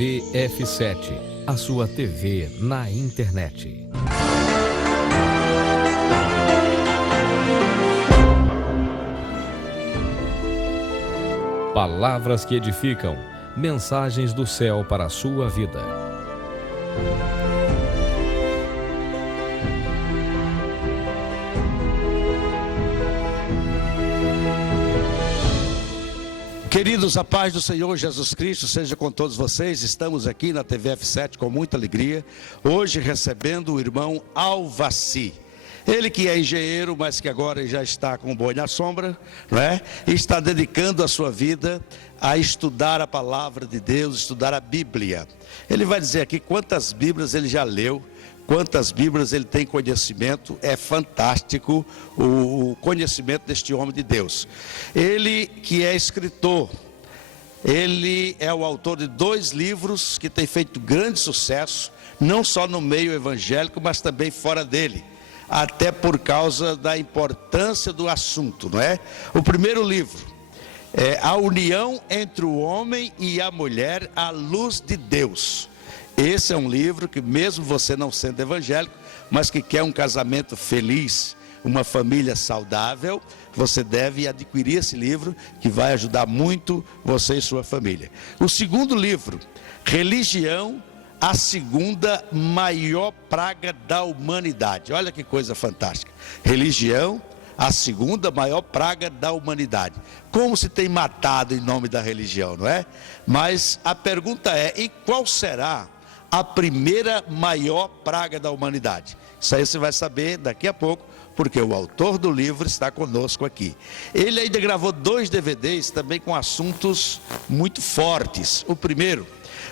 TV F7, a sua TV na internet. Palavras que edificam, mensagens do céu para a sua vida. Queridos, a paz do Senhor Jesus Cristo seja com todos vocês. Estamos aqui na TV F7 com muita alegria, hoje recebendo o irmão Alvaci. Ele que é engenheiro, mas que agora já está com o boi na sombra, não é? E está dedicando a sua vida a estudar a palavra de Deus, estudar a Bíblia. Ele vai dizer aqui quantas Bíblias ele já leu, quantas Bíblias ele tem conhecimento. É fantástico o conhecimento deste homem de Deus. Ele que é escritor, ele é o autor de 2 livros que têm feito grande sucesso, não só no meio evangélico, mas também fora dele, até por causa da importância do assunto, não é? O primeiro livro é A União entre o Homem e a Mulher à Luz de Deus. Esse é um livro que, mesmo você não sendo evangélico, mas que quer um casamento feliz, uma família saudável, você deve adquirir esse livro, que vai ajudar muito você e sua família. O segundo livro, Religião, a segunda maior praga da humanidade. Olha que coisa fantástica. Religião, a segunda maior praga da humanidade. Como se tem matado em nome da religião, não é? Mas a pergunta é, e qual será a primeira maior praga da humanidade? Isso aí você vai saber daqui a pouco, porque o autor do livro está conosco aqui. Ele ainda gravou 2 DVDs também com assuntos muito fortes. O primeiro,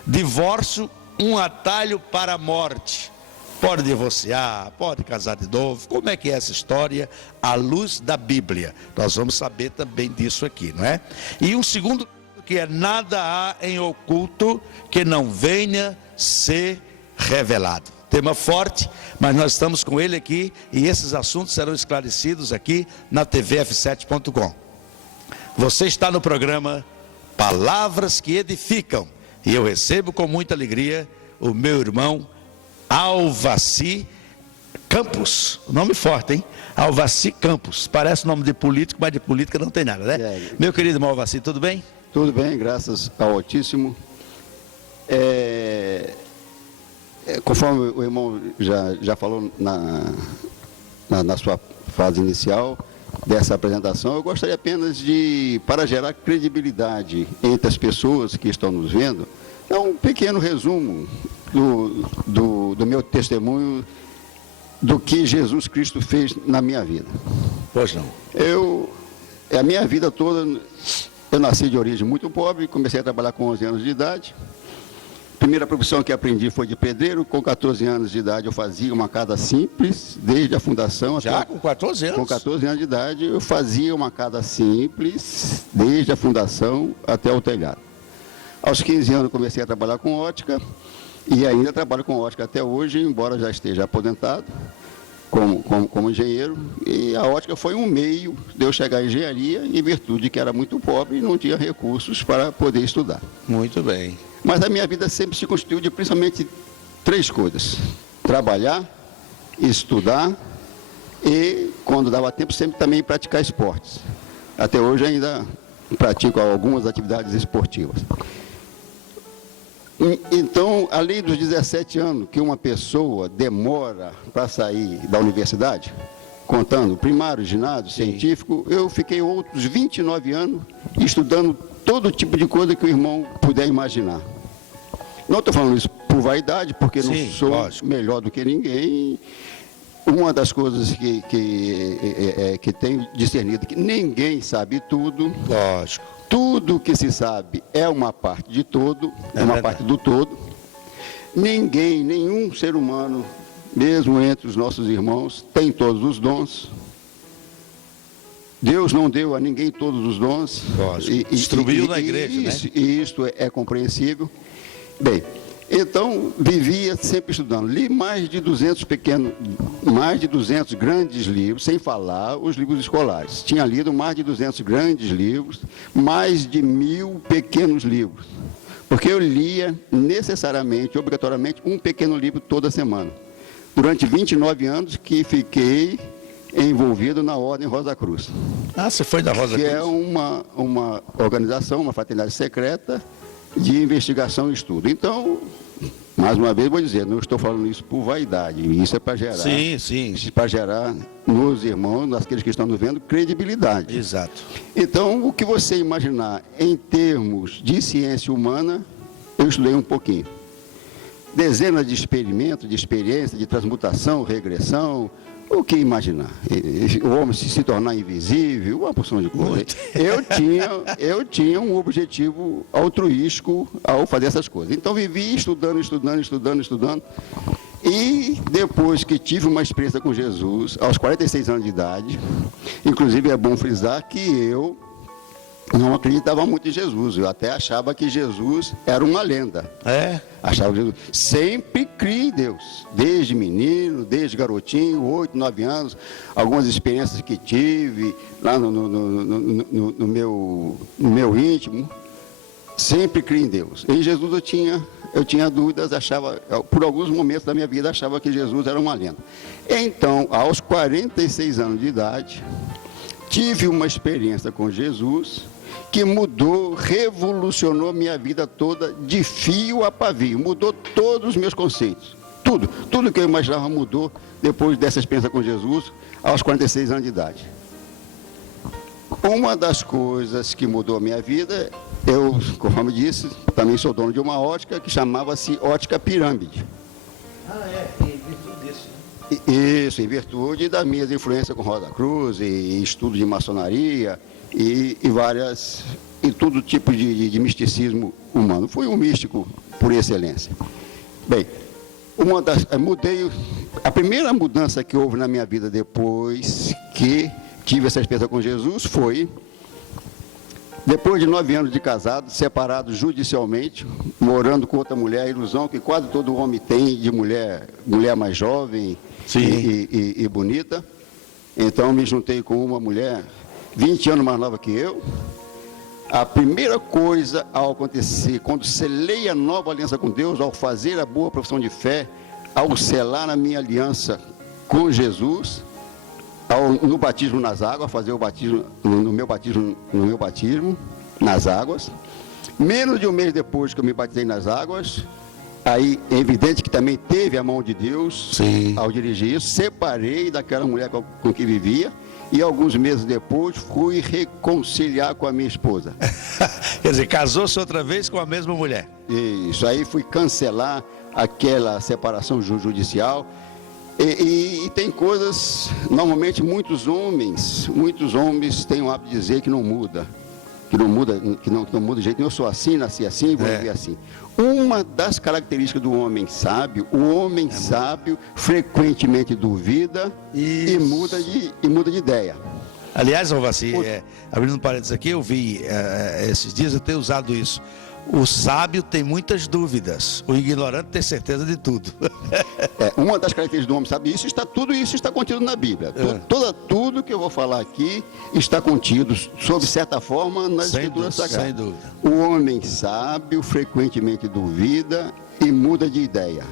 divórcio, um atalho para a morte. Pode divorciar, pode casar de novo. Como é que é essa história à luz da Bíblia? Nós vamos saber também disso aqui, não é? E um segundo, que é nada há em oculto que não venha ser revelado. Tema forte, mas nós estamos com ele aqui e esses assuntos serão esclarecidos aqui na tvf7.com. Você está no programa Palavras que Edificam e eu recebo com muita alegria o meu irmão Alvaci Campos. Nome forte, hein? Alvaci Campos. Parece nome de político, mas de política não tem nada, né? Meu querido irmão Alvaci, tudo bem? Tudo bem, graças ao Altíssimo. Conforme o irmão já falou na sua fase inicial dessa apresentação, eu gostaria apenas para gerar credibilidade entre as pessoas que estão nos vendo, dar um pequeno resumo do meu testemunho do que Jesus Cristo fez na minha vida. Pois não. A minha vida toda, eu nasci de origem muito pobre, comecei a trabalhar com 11 anos de idade. Primeira profissão que aprendi foi de pedreiro. Com 14 anos de idade eu fazia uma casa simples, desde a fundação. Já com 14 anos? Com 14 anos de idade eu fazia uma casa simples, desde a fundação até o telhado. Aos 15 anos comecei a trabalhar com ótica, e ainda trabalho com ótica até hoje, embora já esteja aposentado como engenheiro. E a ótica foi um meio de eu chegar à engenharia, em virtude de que era muito pobre e não tinha recursos para poder estudar. Muito bem. Mas a minha vida sempre se constituiu de principalmente 3 coisas: trabalhar, estudar e, quando dava tempo, sempre também praticar esportes. Até hoje ainda pratico algumas atividades esportivas. Então, além dos 17 anos que uma pessoa demora para sair da universidade, contando primário, ginásio, científico, eu fiquei outros 29 anos estudando todo tipo de coisa que o irmão puder imaginar. Não estou falando isso por vaidade, porque não sou melhor do que ninguém. Uma das coisas que tenho discernido é que ninguém sabe tudo. Lógico. Tudo que se sabe é uma parte de todo, uma parte do todo. Nenhum ser humano, mesmo entre os nossos irmãos, tem todos os dons. Deus não deu a ninguém todos os dons. Distribuiu na igreja, né? E isto é compreensível. Bem, então vivia sempre estudando. Li mais de 200 grandes livros, sem falar os livros escolares. Tinha lido mais de 200 grandes livros, mais de 1000 pequenos livros. Porque eu lia necessariamente, obrigatoriamente, um pequeno livro toda semana. Durante 29 anos que fiquei envolvido na Ordem Rosa Cruz. Ah, você foi da Rosa Cruz? Que é uma organização, uma fraternidade secreta de investigação e estudo. Então, mais uma vez vou dizer, não estou falando isso por vaidade, isso é para gerar, sim. para gerar nos irmãos, naqueles que estão nos vendo, credibilidade. Exato. Então, o que você imaginar em termos de ciência humana, eu estudei um pouquinho. Dezenas de experimentos, de experiência, de transmutação, regressão, o que imaginar? O homem se tornar invisível, uma porção de coisas. Eu tinha um objetivo altruístico ao fazer essas coisas. Então, vivi estudando. E depois que tive uma experiência com Jesus, aos 46 anos de idade, inclusive é bom frisar que eu não acreditava muito em Jesus. Eu até achava que Jesus era uma lenda. Achava Jesus. Sempre criei em Deus. Desde menino, desde garotinho, 8, 9 anos. Algumas experiências que tive lá no meu íntimo. Sempre criei em Deus. Em Jesus eu tinha dúvidas, por alguns momentos da minha vida, achava que Jesus era uma lenda. Então, aos 46 anos de idade, tive uma experiência com Jesus que mudou, revolucionou minha vida toda de fio a pavio, mudou todos os meus conceitos, tudo que eu imaginava mudou depois dessa experiência com Jesus, aos 46 anos de idade. Uma das coisas que mudou a minha vida, eu, conforme disse, também sou dono de uma ótica que chamava-se Ótica Pirâmide. Em virtude disso. Isso, em virtude das minhas influências com Rosa Cruz, e estudo de maçonaria, e todo tipo de misticismo humano. Fui um místico por excelência. Bem, a primeira mudança que houve na minha vida depois que tive essa experiência com Jesus foi, depois de 9 anos de casado, separado judicialmente, morando com outra mulher, a ilusão que quase todo homem tem de mulher mais jovem e bonita. Então me juntei com uma mulher 20 anos mais nova que eu. A primeira coisa ao acontecer, quando selei a nova aliança com Deus, ao fazer a boa profissão de fé, ao selar a minha aliança com Jesus, no batismo nas águas, fazer o batismo no meu batismo nas águas, menos de um mês depois que eu me batizei nas águas, aí é evidente que também teve a mão de Deus ao dirigir isso, separei daquela mulher com que vivia, e alguns meses depois fui reconciliar com a minha esposa. Quer dizer, casou-se outra vez com a mesma mulher. Isso, aí fui cancelar aquela separação judicial. E tem coisas, normalmente muitos homens têm o hábito de dizer que não muda de jeito nenhum. Eu sou assim, nasci assim, vou viver assim. Uma das características do homem sábio, sábio frequentemente duvida e muda de ideia. Aliás, Alvaci, abrindo um parênteses aqui, eu vi esses dias eu tenho usado isso. O sábio tem muitas dúvidas, o ignorante tem certeza de tudo. Uma das características do homem sábio, tudo isso está contido na Bíblia. Tudo que eu vou falar aqui está contido, sob certa forma, nas Escrituras Sagradas. Sem dúvida. O homem sábio frequentemente duvida e muda de ideia.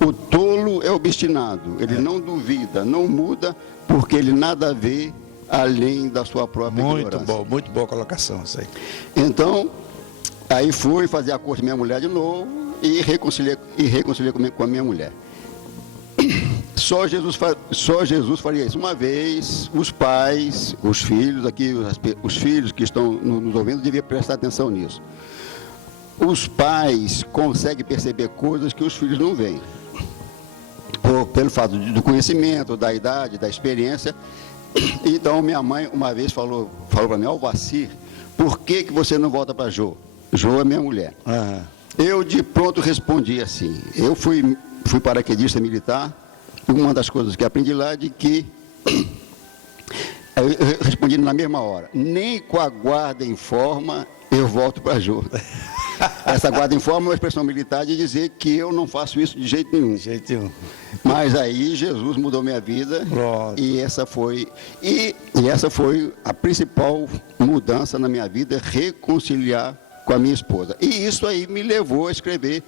O tolo é obstinado, ele não duvida, não muda, porque ele nada vê além da sua própria ignorância. Muito boa colocação isso aí. Então, aí fui fazer a corte da minha mulher de novo e reconciliei com a minha mulher. Só Jesus faria isso. Uma vez, os pais, os filhos que estão nos ouvindo deviam prestar atenção nisso. Os pais conseguem perceber coisas que os filhos não veem. Pelo fato do conhecimento, da idade, da experiência. Então, minha mãe uma vez falou para mim: Alvaci, por que você não volta para Jô? Jô é minha mulher. Eu de pronto respondi assim: eu fui paraquedista militar, e uma das coisas que aprendi lá é de que eu respondi na mesma hora: nem com a guarda em forma eu volto para Jô. Essa guarda em forma é uma expressão militar de dizer que eu não faço isso de jeito nenhum. Mas aí Jesus mudou minha vida. E essa foi a principal mudança na minha vida, reconciliar com a minha esposa. E isso aí me levou a escrever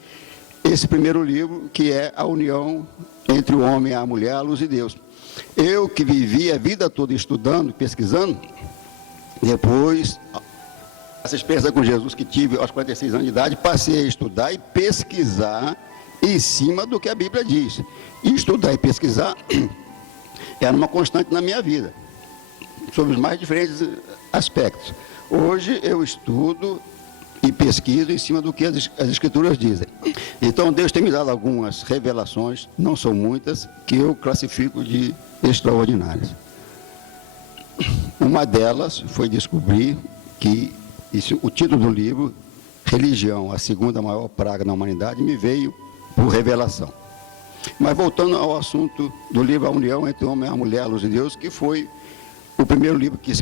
esse primeiro livro, que é A União entre o Homem e a Mulher, a Luz de Deus. Eu que vivi a vida toda estudando, pesquisando, depois, essa experiência com Jesus que tive aos 46 anos de idade, passei a estudar e pesquisar em cima do que a Bíblia diz. E estudar e pesquisar era uma constante na minha vida, sobre os mais diferentes aspectos. Hoje eu estudo e pesquiso em cima do que as Escrituras dizem. Então Deus tem me dado algumas revelações, não são muitas, que eu classifico de extraordinárias. Uma delas foi descobrir que o título do livro, Religião, a segunda maior praga na humanidade, me veio por revelação. Mas voltando ao assunto do livro A União entre o Homem e a Mulher, a Luz de Deus, que foi o primeiro livro que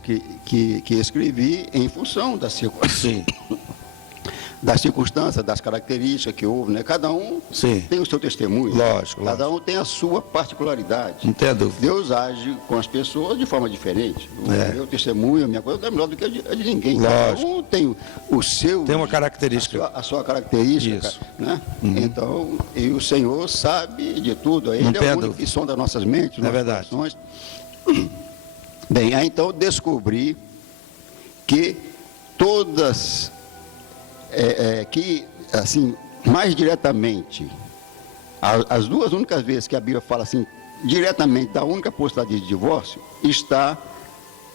escrevi em função das circunstâncias, das características que houve, né? Cada um tem o seu testemunho. Lógico. Cada um tem a sua particularidade. Não tem dúvida. Deus age com as pessoas de forma diferente. O meu testemunho, a minha coisa, não é melhor do que a de ninguém. Lógico. Cada um tem o seu... Tem uma característica. A sua característica. Isso. Né? Então, e o Senhor sabe de tudo. Ele é o único que sonda nossas mentes, É verdade. corações. Bem, aí então eu descobri que todas... que, assim, mais diretamente, as duas únicas vezes que a Bíblia fala assim, diretamente da única possibilidade de divórcio, está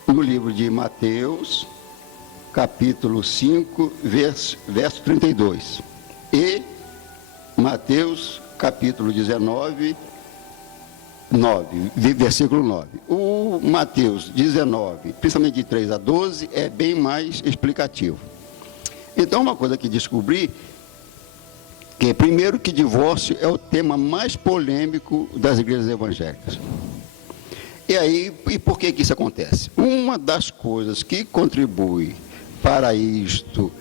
no livro de Mateus, capítulo 5, verso 32. E Mateus, capítulo 19, 9, versículo 9. O Mateus 19, principalmente de 3 a 12, é bem mais explicativo. Então, uma coisa que descobri, que primeiro que divórcio é o tema mais polêmico das igrejas evangélicas. E aí, e por que isso acontece? Uma das coisas que contribui para isto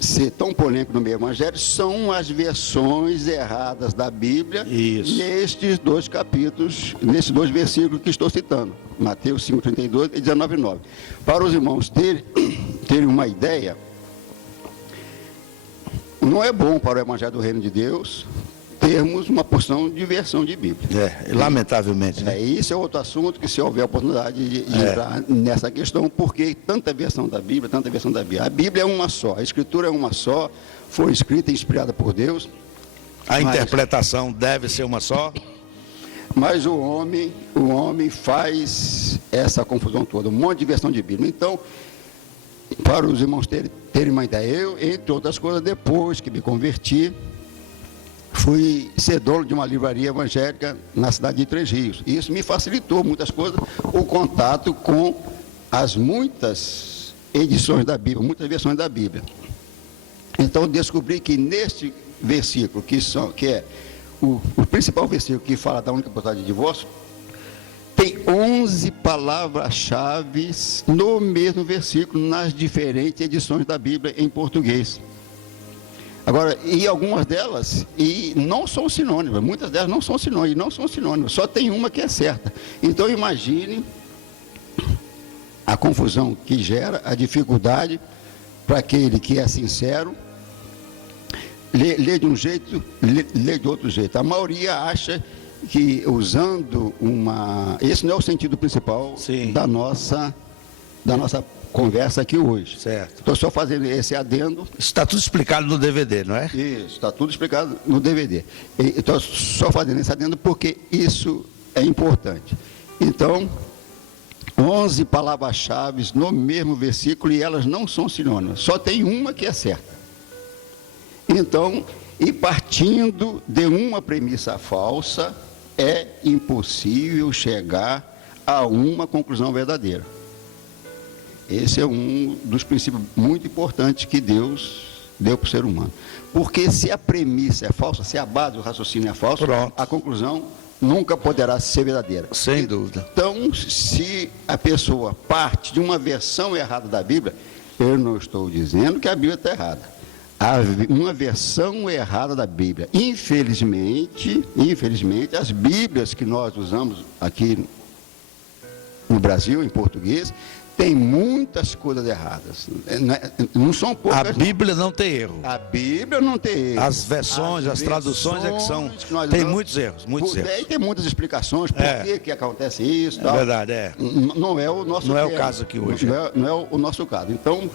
ser tão polêmico no meio evangélico são as versões erradas da Bíblia nestes dois capítulos, nesses dois versículos que estou citando, Mateus 5, 32 e 19, 9. Para os irmãos terem uma ideia, não é bom para o Evangelho do Reino de Deus termos uma porção de versão de Bíblia. Lamentavelmente, né? Isso é outro assunto que, se houver oportunidade de entrar nessa questão, porque tanta versão da Bíblia. A Bíblia é uma só, a Escritura é uma só, foi escrita e inspirada por Deus. A interpretação deve ser uma só. Mas o homem faz essa confusão toda, um monte de versão de Bíblia. Então, para os irmãos terem uma ideia, eu, entre outras coisas, depois que me converti, fui ser dono de uma livraria evangélica na cidade de Três Rios. E isso me facilitou muitas coisas, o contato com as muitas edições da Bíblia, muitas versões da Bíblia. Então eu descobri que neste versículo, que é o principal versículo que fala da única possibilidade de divórcio, tem 11 palavras-chave no mesmo versículo, nas diferentes edições da Bíblia em português. Agora, e algumas delas não são sinônimas, muitas delas não são sinônimas, só tem uma que é certa. Então imagine a confusão que gera, a dificuldade para aquele que é sincero, lê de um jeito, lê de outro jeito. A maioria acha que usando esse não é o sentido principal da nossa conversa aqui hoje. Certo. Estou só fazendo esse adendo. Está tudo explicado no DVD, não é? Isso, está tudo explicado no DVD. Estou só fazendo esse adendo porque isso é importante. Então, 11 palavras-chave no mesmo versículo e elas não são sinônimas. Só tem uma que é certa. Então, e partindo de uma premissa falsa, é impossível chegar a uma conclusão verdadeira. Esse é um dos princípios muito importantes que Deus deu para o ser humano. Porque se a premissa é falsa, se a base do raciocínio é falsa, a conclusão nunca poderá ser verdadeira. Sem dúvida. Então, se a pessoa parte de uma versão errada da Bíblia, eu não estou dizendo que a Bíblia está errada. Há uma versão errada da Bíblia. Infelizmente, as Bíblias que nós usamos aqui no Brasil, em português, tem muitas coisas erradas. Não são poucas. A Bíblia não tem erro. A Bíblia não tem erro. As versões, as traduções é que são. Tem muitos erros, muitos erros. E tem muitas explicações por que acontece isso. É verdade, é. Não é o nosso Não é o caso aqui hoje. Não é o nosso caso. Então,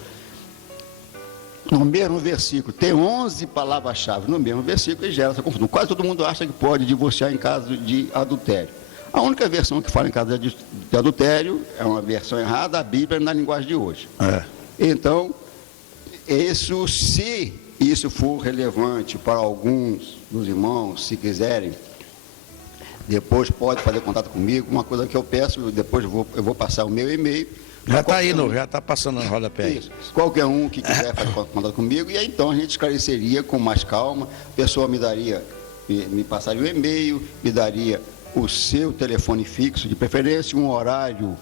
no mesmo versículo, tem 11 palavras-chave no mesmo versículo e gera essa confusão. Quase todo mundo acha que pode divorciar em caso de adultério. A única versão que fala em caso de adultério é uma versão errada, a Bíblia na linguagem de hoje. Então, se isso for relevante para alguns dos irmãos, se quiserem, depois pode fazer contato comigo. Uma coisa que eu peço, depois eu vou passar o meu e-mail. Já está aí, já está passando no rodapé. Isso. Qualquer um que quiser fazer contato comigo, e aí então a gente esclareceria com mais calma. A pessoa me passaria o e-mail, me daria o seu telefone fixo, de preferência um horário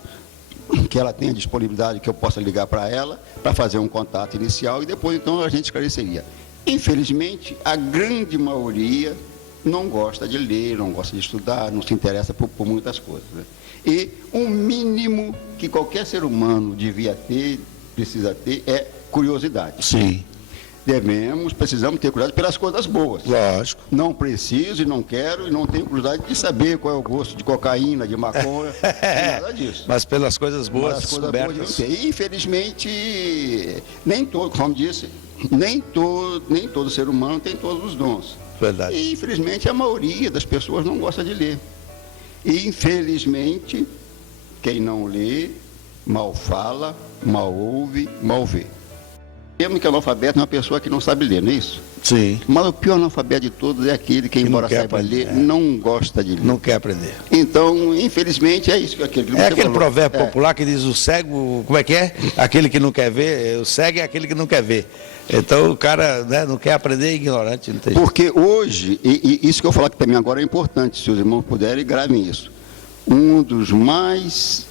que ela tenha disponibilidade, que eu possa ligar para ela, para fazer um contato inicial, e depois então a gente esclareceria. Infelizmente, a grande maioria não gosta de ler, não gosta de estudar, não se interessa por muitas coisas, né? E um mínimo que qualquer ser humano devia ter, precisa ter, é curiosidade. Sim. Precisamos ter curiosidade pelas coisas boas. Lógico. Não preciso e não quero e não tenho curiosidade de saber qual é o gosto de cocaína, de maconha, nada disso. Mas pelas coisas boas descobertas. E, infelizmente, nem todo, como disse, nem todo ser humano tem todos os dons. Verdade. E, infelizmente, a maioria das pessoas não gosta de ler. E, infelizmente, quem não lê, mal fala, mal ouve, mal vê. Temos que analfabeto é uma pessoa que não sabe ler, não é isso? Sim. Mas o pior analfabeto de todos é aquele que, embora saiba ler, não gosta de ler. Não quer aprender. Então, infelizmente, é isso que aquele provérbio popular que diz o cego, como é que é? Aquele que não quer ver, o cego é aquele que não quer ver. Então o cara, né, não quer aprender, é ignorante. Não tem Porque hoje, e isso que eu vou falar que também agora é importante, se os irmãos puderem, gravem isso. Um dos maiores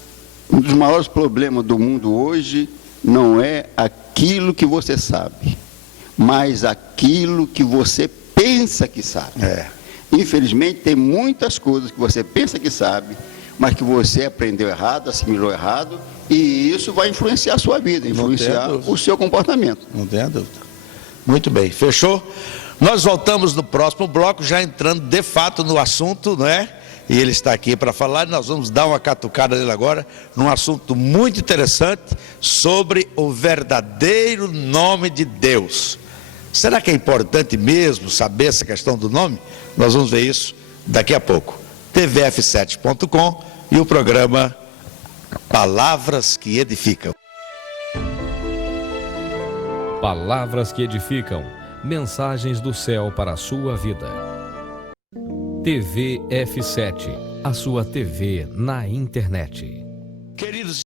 problemas do mundo hoje não é aquilo que você sabe, mas aquilo que você pensa que sabe. Infelizmente, tem muitas coisas que você pensa que sabe, mas que você aprendeu errado, assimilou errado, e isso vai influenciar a sua vida, influenciar o seu comportamento. Não tenha dúvida. Muito bem, fechou? Nós voltamos no próximo bloco, já entrando de fato no assunto, não é? E ele está aqui para falar, nós vamos dar uma catucada nele agora, num assunto muito interessante, sobre o verdadeiro nome de Deus. Será que é importante mesmo saber essa questão do nome? Nós vamos ver isso daqui a pouco. tvf7.com e o programa Palavras que Edificam. Palavras que edificam. Mensagens do céu para a sua vida. TV F7, a sua TV na internet. Queridos